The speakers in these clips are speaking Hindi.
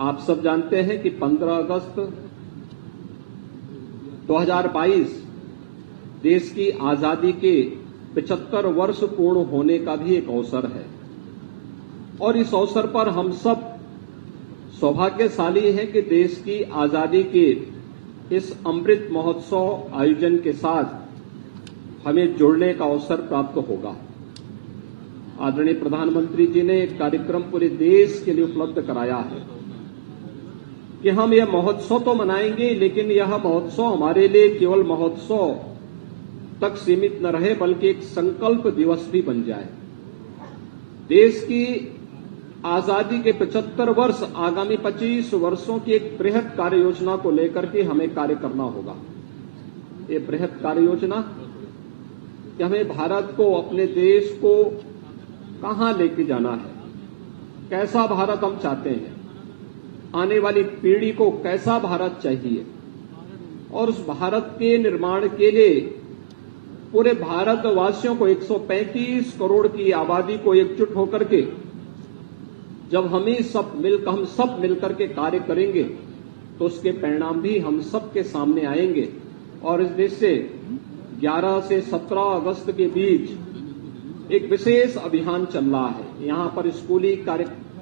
आप सब जानते हैं कि 15 अगस्त 2022 देश की आजादी के 75 वर्ष पूर्ण होने का भी एक अवसर है और इस अवसर पर हम सब सौभाग्यशाली हैं कि देश की आजादी के इस अमृत महोत्सव आयोजन के साथ हमें जुड़ने का अवसर प्राप्त होगा। आदरणीय प्रधानमंत्री जी ने एक कार्यक्रम पूरे देश के लिए उपलब्ध कराया है कि हम यह महोत्सव तो मनाएंगे, लेकिन यह महोत्सव हमारे लिए केवल महोत्सव तक सीमित न रहे बल्कि एक संकल्प दिवस भी बन जाए। देश की आजादी के 75 वर्ष आगामी 25 वर्षों की एक बृहद कार्य योजना को लेकर के हमें कार्य करना होगा। ये बृहद कार्य योजना कि हमें भारत को, अपने देश को कहां लेके जाना है, कैसा भारत हम चाहते हैं, आने वाली पीढ़ी को कैसा भारत चाहिए और उस भारत के निर्माण के लिए पूरे भारतवासियों को 135 करोड़ की आबादी को एकजुट होकर के जब हम सब मिलकर के कार्य करेंगे तो उसके परिणाम भी हम सब के सामने आएंगे। और इस देश से 11 से 17 अगस्त के बीच एक विशेष अभियान चल रहा है। यहां पर स्कूली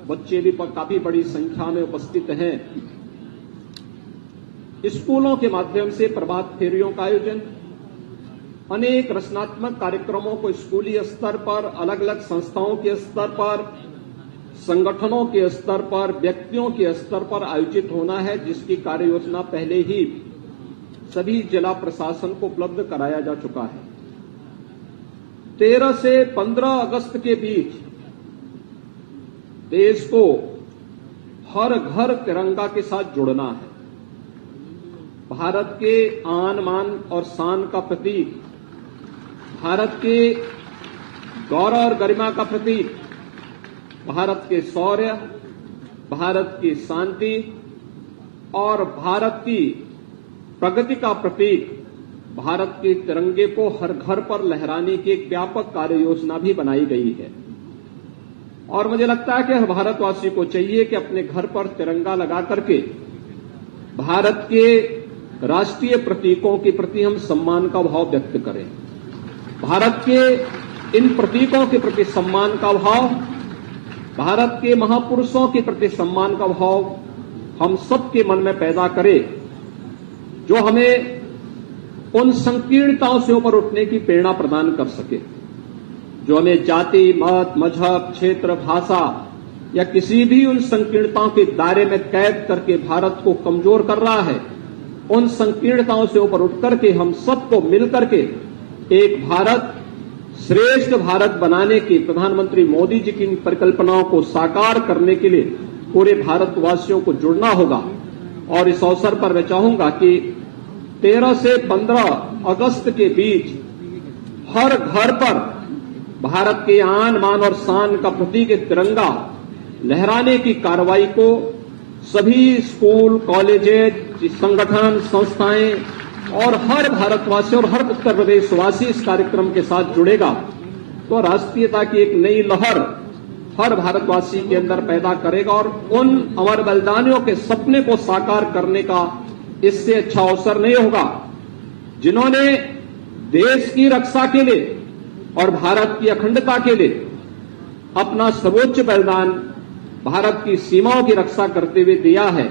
बच्चे भी काफी बड़ी संख्या में उपस्थित हैं। स्कूलों के माध्यम से प्रभात फेरियों का आयोजन, अनेक रचनात्मक कार्यक्रमों को स्कूली स्तर पर, अलग अलग संस्थाओं के स्तर पर, संगठनों के स्तर पर, व्यक्तियों के स्तर पर आयोजित होना है, जिसकी कार्य योजना पहले ही सभी जिला प्रशासन को उपलब्ध कराया जा चुका है। 13 से 15 अगस्त के बीच देश को हर घर तिरंगा के साथ जुड़ना है। भारत के आन मान और शान का प्रतीक, भारत के गौरव और गरिमा का प्रतीक, भारत के शौर्य, भारत की शांति और भारत की प्रगति का प्रतीक भारत के तिरंगे को हर घर पर लहराने की एक व्यापक कार्य योजना भी बनाई गई है। और मुझे लगता है कि हर भारतवासी को चाहिए कि अपने घर पर तिरंगा लगा करके भारत के राष्ट्रीय प्रतीकों के प्रति हम सम्मान का भाव व्यक्त करें। भारत के इन प्रतीकों के प्रति सम्मान का भाव, भारत के महापुरुषों के प्रति सम्मान का भाव हम सबके मन में पैदा करें, जो हमें उन संकीर्णताओं से ऊपर उठने की प्रेरणा प्रदान कर सके, जो हमें जाति, मत, मजहब, क्षेत्र, भाषा या किसी भी उन संकीर्णताओं के दायरे में कैद करके भारत को कमजोर कर रहा है। उन संकीर्णताओं से ऊपर उठ करके हम सबको मिलकर के एक भारत, श्रेष्ठ भारत बनाने की प्रधानमंत्री मोदी जी की परिकल्पनाओं को साकार करने के लिए पूरे भारतवासियों को जुड़ना होगा। और इस अवसर पर मैं चाहूंगा कि 13 से 15 अगस्त के बीच हर घर पर भारत के आन मान और शान का प्रतीक तिरंगा लहराने की कार्रवाई को सभी स्कूल, कॉलेजेज, संगठन, संस्थाएं और हर भारतवासी और हर उत्तर प्रदेशवासी इस कार्यक्रम के साथ जुड़ेगा तो राष्ट्रीयता की एक नई लहर हर भारतवासी के अंदर पैदा करेगा और उन अमर बलिदानियों के सपने को साकार करने का इससे अच्छा अवसर नहीं होगा, जिन्होंने देश की रक्षा के लिए और भारत की अखंडता के लिए अपना सर्वोच्च बलिदान भारत की सीमाओं की रक्षा करते हुए दिया है।